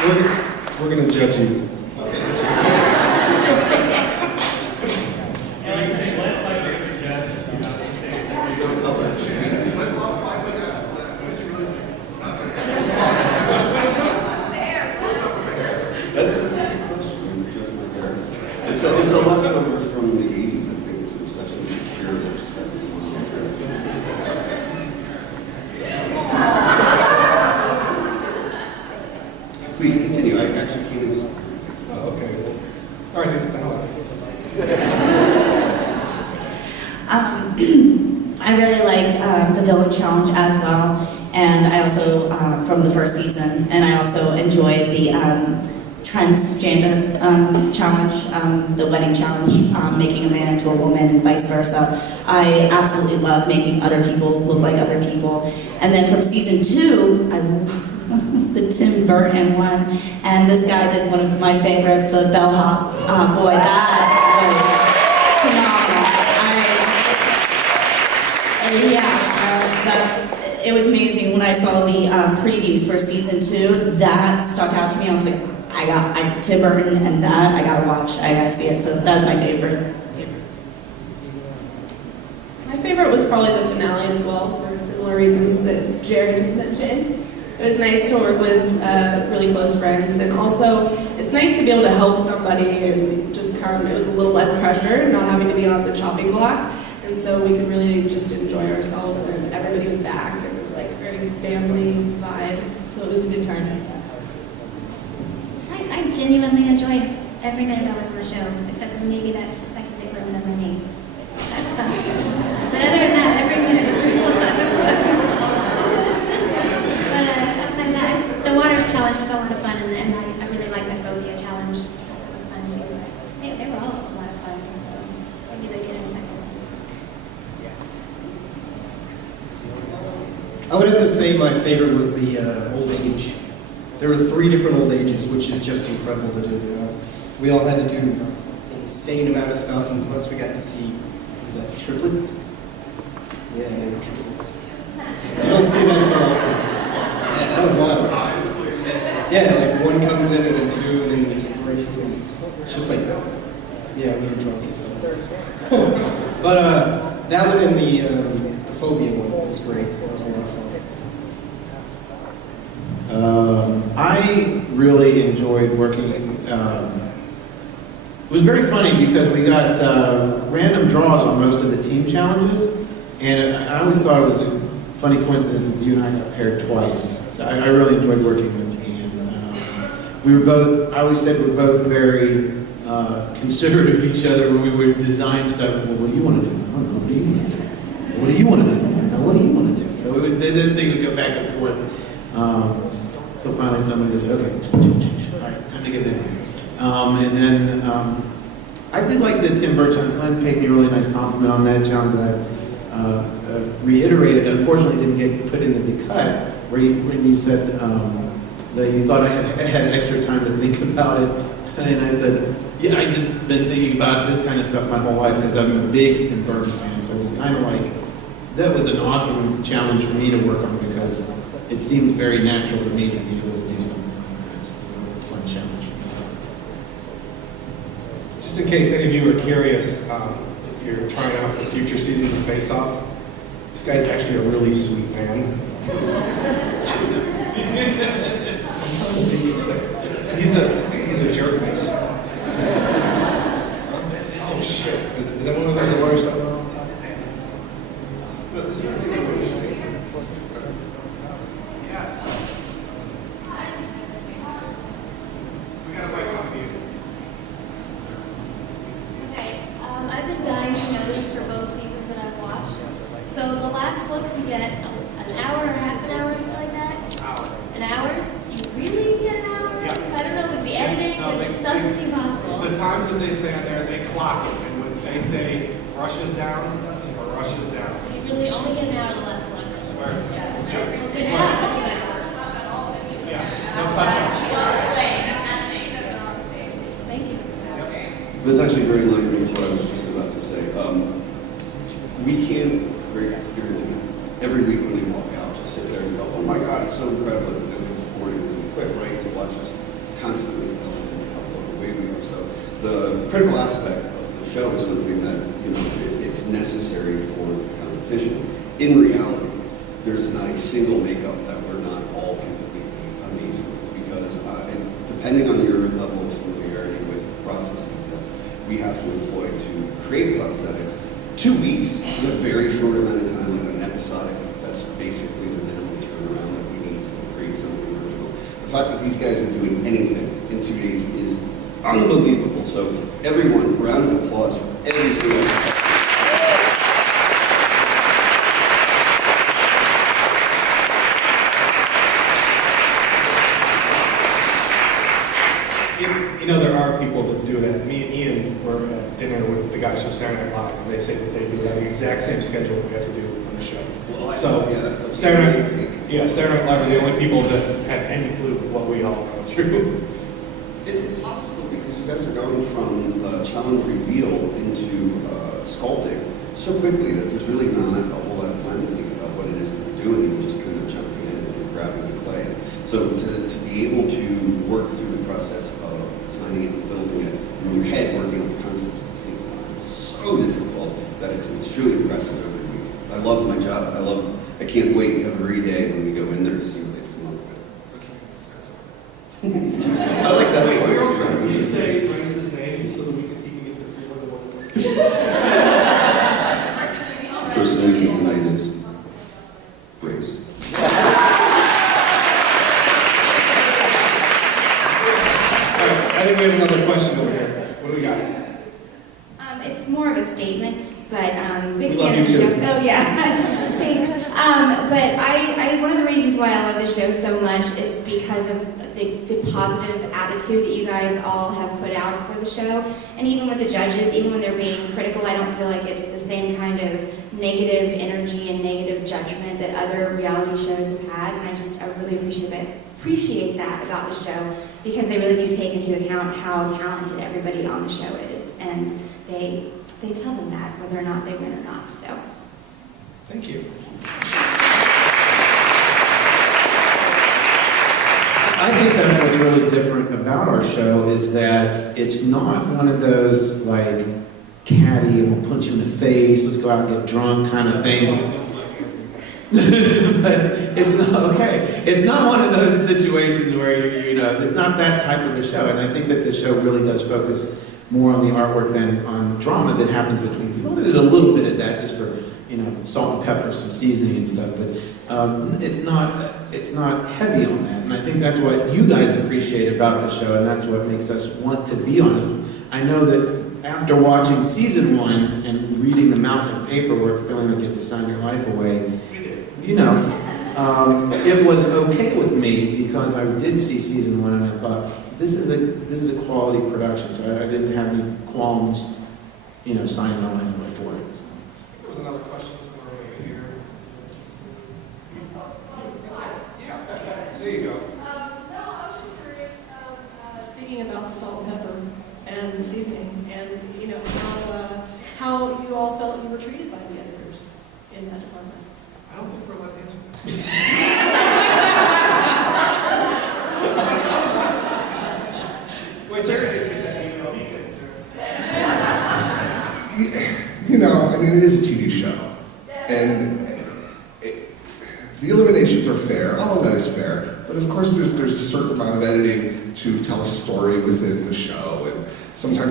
We're going to judge you. Don't tell that to me. That's a good question. Judgment there. It's a leftover from the 80s, I think. It's an obsession with the cure that just hasn't come on the Please continue. I actually came in just... Oh, okay. Well, all right, get the hell out of here. I really liked the villain challenge as well, and I also, from the first season, and I also enjoyed the transgender challenge, the wedding challenge, making a man into a woman and vice versa. I absolutely love making other people look like other people. And then from season 2, I love the Tim Burton one, and this guy did one of my favorites, the bellhop. Boy, that was phenomenal. It was amazing when I saw the previews for season 2. That stuck out to me. I was like, Tim Burton and that I gotta watch. I gotta see it. So that's my favorite. My favorite was probably the finale as well, for similar reasons that Jared just mentioned. It was nice to work with really close friends, and also it's nice to be able to help somebody and just it was a little less pressure, not having to be on the chopping block. And so we could really just enjoy ourselves, and everybody was back. It was like very family vibe, so it was a good time. I genuinely enjoyed every minute I was on the show, except for maybe that second thing that said my name. That sucked. But other than that, every minute was really a lot of fun. But outside of that, the water challenge was a lot of fun, and I really liked the phobia challenge. That was fun too. They were all a lot of fun, so I'll do it again in a second. I would have to say my favorite was the old age. There were 3 different old ages, which is just incredible to do. We all had to do an insane amount of stuff, and plus we got to see, was that triplets? Yeah, they were triplets. You don't see that too often. Yeah, that was wild. Yeah, like 1 comes in, and then 2, and then there's 3. And it's just like, yeah, we were drunk. But that one and the phobia one was great. That was a lot of fun. I really enjoyed working. It was very funny because we got random draws on most of the team challenges, and I always thought it was a funny coincidence that you and I got paired twice. So I really enjoyed working with Ian. We were both, I always said we're both very considerate of each other when we would design stuff. Well, what do you want to do? I don't know. What do you want to do? What do you want to do? I don't know. What do you want to do? So then they would go back and forth. Until finally somebody just said, okay, all right, time to get busy. And then I really like the Tim Burton. Glenn paid me a really nice compliment on that challenge that I reiterated. Unfortunately, didn't get put into the cut when you said that you thought I had extra time to think about it. And I said, yeah, I just been thinking about this kind of stuff my whole life because I'm a big Tim Burton fan. So it was kind of like, that was an awesome challenge for me to work on because it seemed very natural to me to be able to do something like that. So it was a fun challenge for me. Just in case any of you are curious, if you're trying out for future seasons of Faceoff, this guy's actually a really sweet man. He's a jerk face. Oh shit! Is that one of those words talking about? I've been dying to know this for both seasons that I've watched. So the last looks, you get an hour or half an hour or something like that? An hour? Do you really get an hour? Yeah. Because I don't know, it's the editing, No, it just doesn't seem possible. The times that they stand there, they clock it, and when they say rushes down, or rushes down. So you really only get an hour the last look. I swear. Yeah. Yep. Good job. Yeah, no touch-ups. Thank you. That's actually very in line with what I was just about to say. We can very clearly, every week when they walk out, just sit there and go, oh my God, it's so incredible. And then we board it really quick, right, to watch us constantly tell them how blown away we are. So the critical aspect of the show is something that, you know, it's necessary for the competition. In reality, there's not a single makeup that we're not all completely amazed with, because and depending on your level of familiarity with processes that we have to employ to create prosthetics, 2 weeks is a very short amount of time, like an episodic. That's basically the minimum turnaround that we need to create something virtual. The fact that these guys are doing anything in 2 days is unbelievable. So everyone, round of applause for every single one. You know, there are people that do that. Me and Ian were at dinner with the guys from Saturday Night Live, and they say that they do it on the exact same schedule that we have to do on the show. Well, So, yeah, that's Saturday Night Live are the only people that have any clue what we all go through. It's impossible because you guys are going from the challenge reveal into sculpting so quickly that there's really not a whole lot of time to think about what it is that you're doing. You're just kind of jumping in and grabbing the clay. So to be able to work through the process of designing it and building it, in your head working on the concepts at the same time, is so difficult that it's truly impressive every week. I love my job. I can't wait every day when we go in there to see what they've come up with. I like that. Wait, would you say Bryce's name so that he can get the free one? First leading tonight is Grace. I think we have another question over here. What do we got? It's more of a statement, but big We love fan you of the too. show. Oh yeah, thanks. But I one of the reasons why I love the show so much is because of the positive attitude that you guys all have put out for the show, and even with the judges, even when they're being critical, I don't feel like it's the same kind of negative energy and negative judgment that other reality shows have had, and I really appreciate that about the show, because they really do take into account how talented everybody on the show is, and they tell them that whether or not they win or not. So, Thank you. I think that's what's really different about our show is that it's not one of those like catty and we'll punch you in the face, let's go out and get drunk kind of thing. But it's not okay. It's not one of those situations where you know it's not that type of a show. And I think that the show really does focus more on the artwork than on drama that happens between people. There's a little bit of that just for salt and pepper, some seasoning and stuff, but it's not heavy on that. And I think that's what you guys appreciate about the show, and that's what makes us want to be on it. I know that after watching season 1 and reading the mountain of paperwork, feeling like you had to sign your life away, it was okay with me because I did see season 1 and I thought this is a quality production, so I didn't have any qualms, signing my life away for it. There was another question somewhere over here. Yeah, there you go. No, I was just curious, speaking about the salt and pepper and the seasoning, and how you all felt you were treated by the editors in that department. I don't think we're allowed to answer that. Wait, Jerry didn't get that email. He did, sir. It is a TV show, and the eliminations are fair. All of that is fair, but of course, there's a certain amount of editing to tell a story within the show, and sometimes